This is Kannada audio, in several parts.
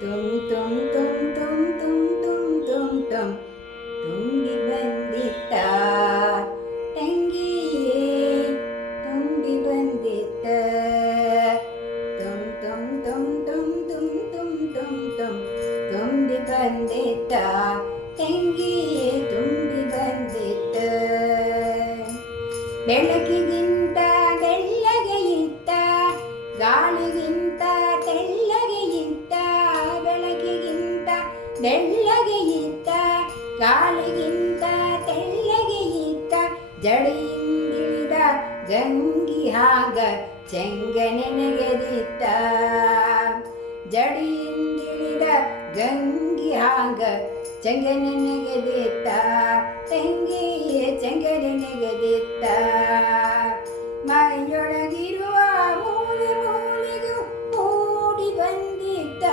ತುಂ ತುಂ ತುಂ ತುಂ ತುಂ ತುಂ ತುಂ ತುಂ ತುಂಬಿ ಬಂದಿತ್ತ ತಂಗಿಯೇ ತುಂಬಿ ಬಂದಿತ್ತ ತುಂ ತುಂ ತುಂ ತುಂ ತುಂ ತುಂ ತುಂ ತುಂ ತುಂಬಿ ಬಂದಿತ್ತ ತಂಗಿಯೇ ತುಂಬಿ ಬಂದಿತ್ತ ಬೆಳಕಿಗಿಂತ ಬೆಳ್ಳಗೆ ಇತ್ತ ಗಾಳಿಗಿಂತ ತೆಳ್ಳಗೆ ಇತ್ತ ಬೆಳಕಿಗಿಂತ ಬೆಳ್ಳಗೆ ಇತ್ತ ಗಾಳಿಗಿಂತ ತೆಳ್ಳಗೆ ಇತ್ತ ಜಡಿಯಿಂದಿಳಿದ ಗಂಗಿ ಹಾಗ ಚೆಂಗನೆನೆಗೆದಿತ್ತ ಜಡಿಯಿಂದಿಳಿದ ಗಂಗಿ ಹಾಗ ಚೆಂಗನೆನೆಗೆದಿತ್ತ ತಂಗಿಯೇ ಚೆಂಗನೆನೆಗೆದಿತ್ತ ಮೈಯೊಳಗಿರುವ ಮೂಲೆ ಮೂಲೆಗೂ ಮೂಡಿ ಬಂದಿದ್ದ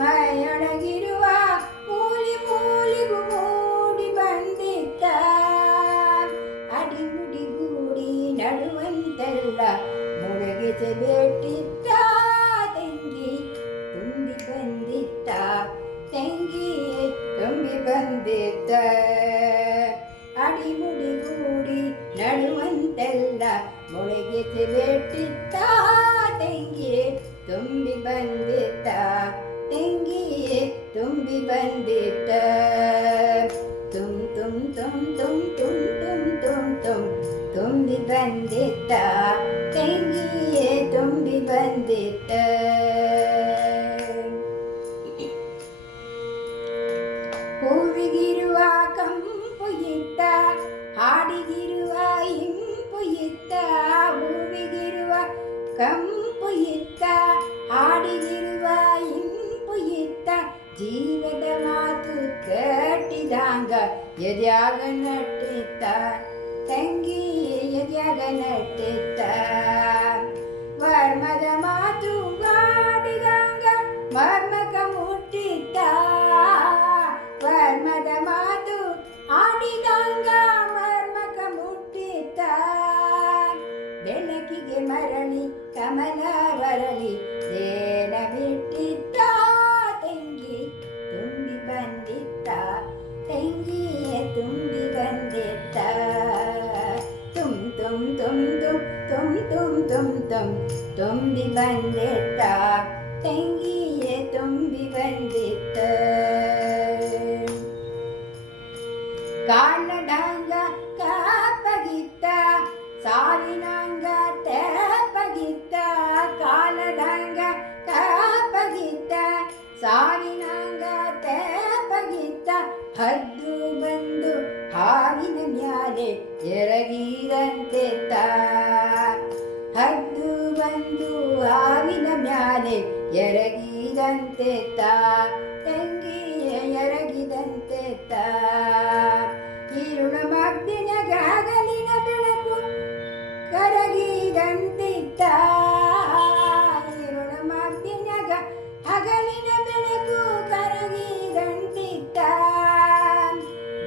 ಮೈಯೊಳಗಿರುವ ಮೂಲೆ ಮೂಲೆಗೂ ಮೂಡಿ ಬಂದಿದ್ದ ಅಡಿಗುಡಿಗೂಡಿ ನಡುವಂತೆಲ್ಲ ಮುಳುಗಿಸಿ ಬೇಟಿದ್ದ ತಂಗಿ ತುಂಬಿ ಬಂದಿದ್ದ ತಂಗಿ ತುಂಬಿ ಬಂದಿದ್ದ ಅಡಿಗುಡಿಗೂಡಿ ನಡುವಂತೆಲ್ಲ ಮುಳುಗಿಸಿ ಬೇಟಿದ್ದ ತಂಗಿ ತುಂಬಿ ಬಂದಿದ್ದ ತಂಗಿ ತುಂಬಿ ಬಂದಿದ್ದ ತುಂ ತುಂ ತುಂ ತುಂ ತುಂ ತುಂ ತುಂ ತುಂ ತುಂಬಿ ಬಂದಿದ್ದ ತಂಗಿಯೇ ತುಂಬಿ ಬಂದಿದ್ದ ಹೂವಿಗಿರುವ ಕಂಪು ಇತ್ತ ಹಾಡಿಗಿರುವ ಇಂಪು ಇತ್ತ ಹೂವಿಗಿರುವ ಕಂಪು ಇತ್ತ ಹಾಡಿಗಿರುವ ಇಂಪು ಇತ್ತ ಜೀವದ ಮಾತು ಕಟ್ಟಿದಂಗ ಎದ್ಯಾಗ ನಟ್ಟಿತ್ತ ತಂಗಿ ಎದ್ಯಾಗ ನಟ್ಟಿತ್ತ ವರ್ಮದ ಮಾತು ಗಾಡಿದಂಗ ಮರ್ಮಕ ಮುಟ್ಟಿತ್ತ ವರ್ಮದ ಮಾತು ಆಡಿದಂಗ ಮರ್ಮಕ ಮುಟ್ಟಿತ್ತ ಬೆಳಕಿಗೆ ಮರಳಿ ಕಮಲ ಬರಲಿ ದೇನ ಬಿಟ್ಟಿತ್ತ ತಂಗಿ ತುಂಬಿ ಬಂದಿತ್ತ ತಂಗಿಯೇ ತುಂಬಿ ಬಂದಿತ್ತ ತುಂ ತುಂ ತುಂ ತುಂ ತುಂ ತುಂ ತುಂ ತುಂ ತುಂಬಿ ಬಂದಿತ್ತ ತಂಗಿಯೇ ತುಂಬಿ ಬಂದಿತ್ತ ಕಾಣದಂಗ ಕಾಪಗಿತ್ತ ಸಾವಿನಂಗ ತೆಪ್ಪಗಿತ್ತ ಕಾಲದಂಗ ಕಾಪಗಿತ್ತ ಸಾವಿನಂಗ ತೆಪ್ಪಗಿತ್ತ ಹದ್ದು ಬಂದು ಹಾವಿನ ಮ್ಯಾಲೆ ಎರಗಿದಂತೆತ್ತ ಹದ್ದು ಬಂದು ಹಾವಿನ ಮ್ಯಾಲೆ ಎರಗಿದಂತೆತ್ತ ತಂಗಿಯ ಎರಗಿದಂತೆತ್ತ ഇരുಳು ಮಗ್ದಿನ ಹಗಲಿನ ಬೆಳಕು ಕರಗಿದಂತಿತ್ತ ഇരുಳು ಮಗ್ದಿನ ಹಗಲಿನ ಬೆಳಕು ಕರಗಿದಂತಿತ್ತ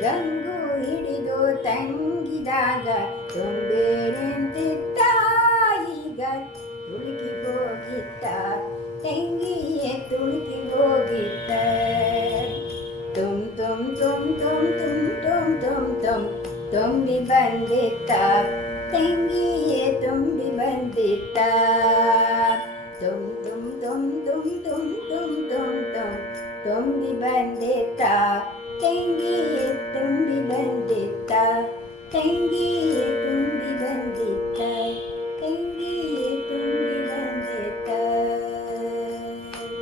ಗಂಗು ಹಿಡಿದು ತಂಗಿದಾಗ ತುಂಬಿ ನಿಂತಿತ್ತ ಈಗ ತುಳುಕಿ ಹೋಗಿತ್ತ ತಂಗಿಯೇ ತುಳುಕಿ ಹೋಗಿತ್ತ ತುಂ ತುಂ ತುಂ ತುಂ ತುಂ ತುಂ ತುಂ ತುಂ ತುಂಬಿ ಬಂದಿತ್ತ ತಂಗಿಯೇ ತುಂಬಿ ಬಂದಿತ್ತ ತುಂ ತುಂ ತುಂ ತುಂ ತುಂ ತುಂ ತುಂ ತುಂ ತುಂಬಿ ಬಂದಿತ್ತ ತಂಗಿಯೇ